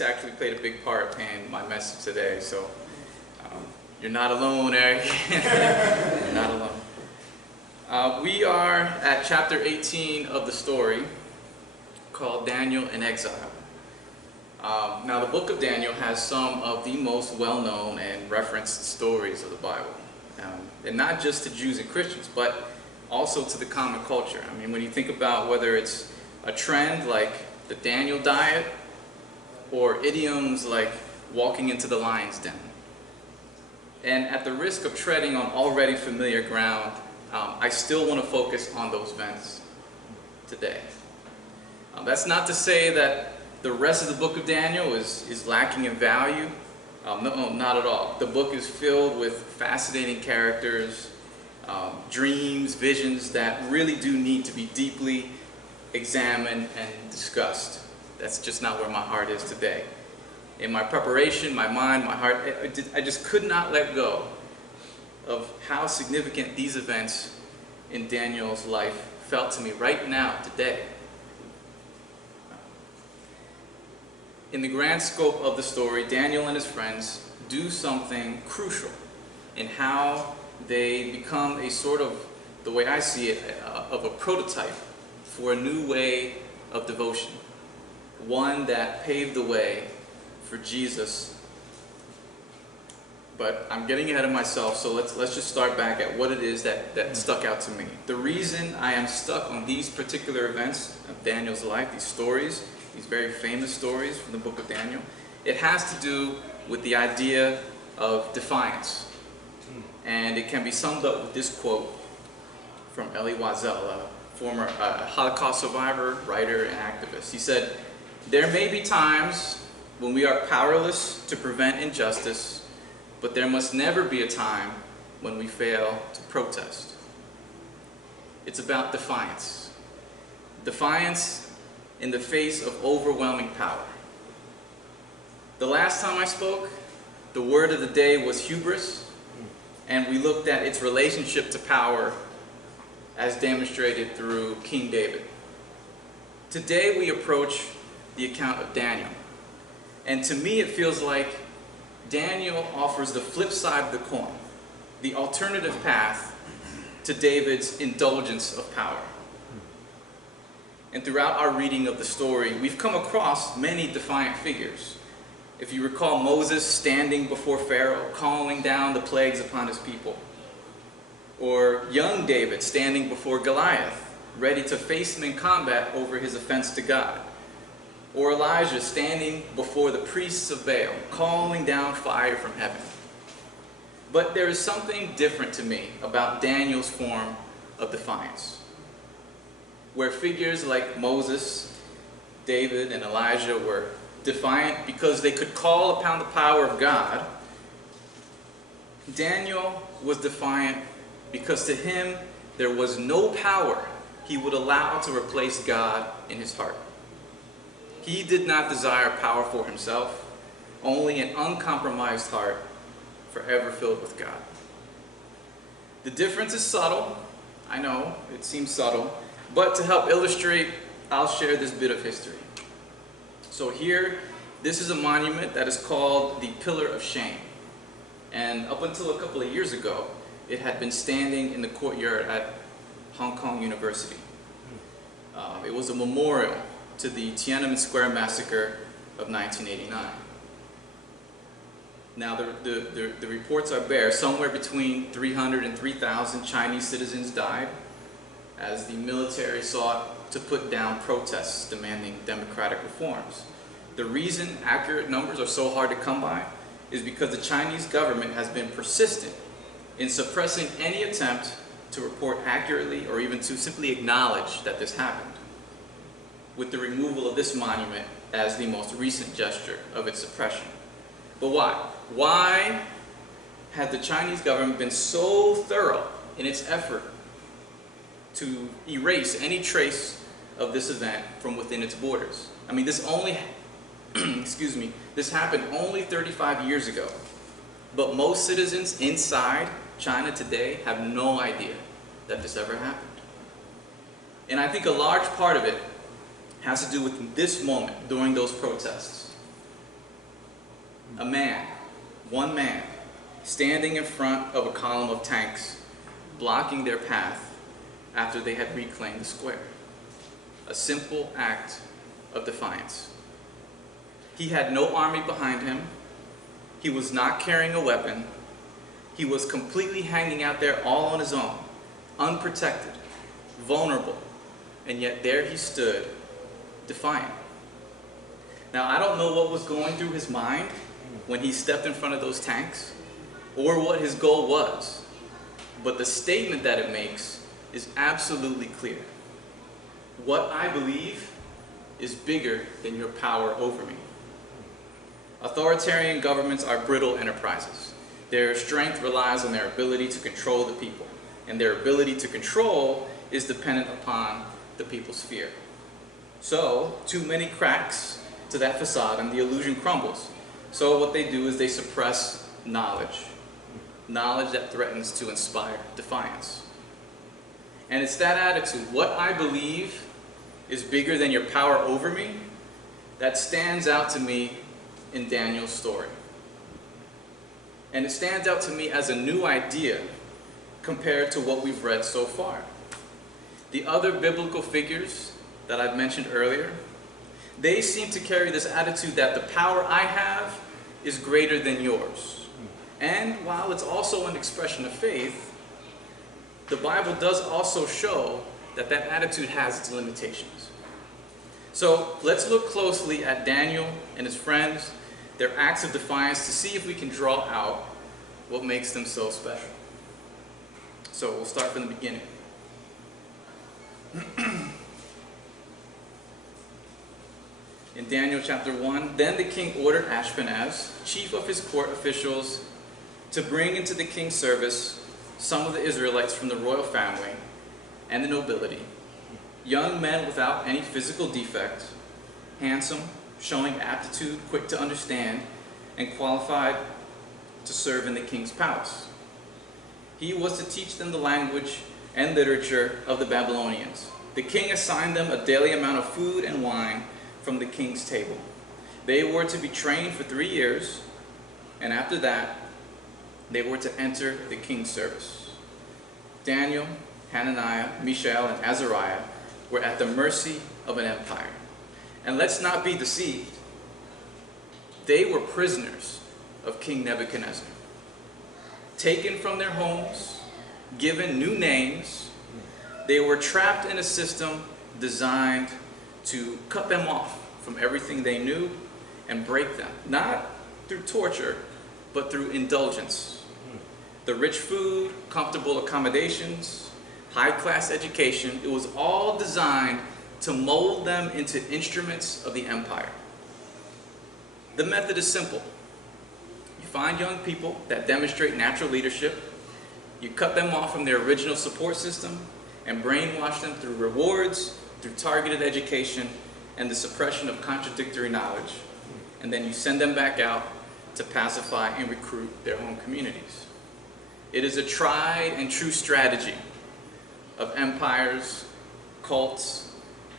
it's actually played a big part in my message today. So you're not alone, Eric. You're not alone. We are at chapter 18 of the story called Daniel in Exile. Now, the book of Daniel has some of the most well-known and referenced stories of the Bible. And not just to Jews and Christians, but also to the common culture. I mean, when you think about whether it's a trend like the Daniel diet, or idioms like walking into the lion's den. And at the risk of treading on already familiar ground, I still want to focus on those events today. That's not to say that the rest of the book of Daniel is lacking in value. No, not at all. The book is filled with fascinating characters, dreams, visions that really do need to be deeply examined and discussed. That's just not where my heart is today. In my preparation, my mind, my heart, I just could not let go of how significant these events in Daniel's life felt to me right now, today. In the grand scope of the story, Daniel and his friends do something crucial in how they become a sort of, the way I see it, of a prototype for a new way of devotion. One that paved the way for Jesus. But I'm getting ahead of myself, so let's just start back at what it is that stuck out to me. The reason I am stuck on these particular events of Daniel's life, these stories, these very famous stories from the book of Daniel, it has to do with the idea of defiance. And it can be summed up with this quote from Elie Wiesel, a former Holocaust survivor, writer, and activist. He said, "There may be times when we are powerless to prevent injustice, but there must never be a time when we fail to protest." It's about defiance. Defiance in the face of overwhelming power. The last time I spoke, the word of the day was hubris, and we looked at its relationship to power as demonstrated through King David. Today we approach the account of Daniel. And to me it feels like Daniel offers the flip side of the coin, the alternative path to David's indulgence of power. And throughout our reading of the story, we've come across many defiant figures. If you recall Moses standing before Pharaoh, calling down the plagues upon his people. Or young David standing before Goliath, ready to face him in combat over his offense to God. Or Elijah standing before the priests of Baal, calling down fire from heaven. But there is something different to me about Daniel's form of defiance, where figures like Moses, David, and Elijah were defiant because they could call upon the power of God. Daniel was defiant because to him there was no power he would allow to replace God in his heart. He did not desire power for himself, only an uncompromised heart forever filled with God. The difference is subtle. I know, it seems subtle. But to help illustrate, I'll share this bit of history. So here, this is a monument that is called the Pillar of Shame. And up until a couple of years ago, it had been standing in the courtyard at Hong Kong University. It was a memorial to the Tiananmen Square massacre of 1989. Now the reports are bare. Somewhere between 300 and 3,000 Chinese citizens died as the military sought to put down protests demanding democratic reforms. The reason accurate numbers are so hard to come by is because the Chinese government has been persistent in suppressing any attempt to report accurately or even to simply acknowledge that this happened, with the removal of this monument as the most recent gesture of its suppression. But why? Why had the Chinese government been so thorough in its effort to erase any trace of this event from within its borders? I mean, this only, excuse me, this happened only 35 years ago. But most citizens inside China today have no idea that this ever happened. And I think a large part of it has to do with this moment during those protests. A man, one man, standing in front of a column of tanks, blocking their path after they had reclaimed the square. A simple act of defiance. He had no army behind him. He was not carrying a weapon. He was completely hanging out there all on his own, unprotected, vulnerable, and yet there he stood, defiant. Now, I don't know what was going through his mind when he stepped in front of those tanks, or what his goal was, but the statement that it makes is absolutely clear. What I believe is bigger than your power over me. Authoritarian governments are brittle enterprises. Their strength relies on their ability to control the people, and their ability to control is dependent upon the people's fear. So, too many cracks to that facade and the illusion crumbles. So what they do is they suppress knowledge. Knowledge that threatens to inspire defiance. And it's that attitude, what I believe is bigger than your power over me, that stands out to me in Daniel's story. And it stands out to me as a new idea compared to what we've read so far. The other biblical figures that I've mentioned earlier, they seem to carry this attitude that the power I have is greater than yours. And while it's also an expression of faith, the Bible does also show that that attitude has its limitations. So let's look closely at Daniel and his friends, their acts of defiance, to see if we can draw out what makes them so special. So we'll start from the beginning. In Daniel chapter 1, then the king ordered Ashpenaz, chief of his court officials, to bring into the king's service some of the Israelites from the royal family and the nobility, young men without any physical defect, handsome, showing aptitude, quick to understand, and qualified to serve in the king's palace. He was to teach them the language and literature of the Babylonians. The king assigned them a daily amount of food and wine from the king's table. They were to be trained for 3 years, and after that, they were to enter the king's service. Daniel, Hananiah, Mishael, and Azariah were at the mercy of an empire. And let's not be deceived. They were prisoners of King Nebuchadnezzar, taken from their homes, given new names. They were trapped in a system designed to cut them off from everything they knew and break them, not through torture, but through indulgence. The rich food, comfortable accommodations, high-class education, it was all designed to mold them into instruments of the empire. The method is simple. You find young people that demonstrate natural leadership, you cut them off from their original support system, and brainwash them through rewards, through targeted education, and the suppression of contradictory knowledge. And then you send them back out to pacify and recruit their home communities. It is a tried and true strategy of empires, cults,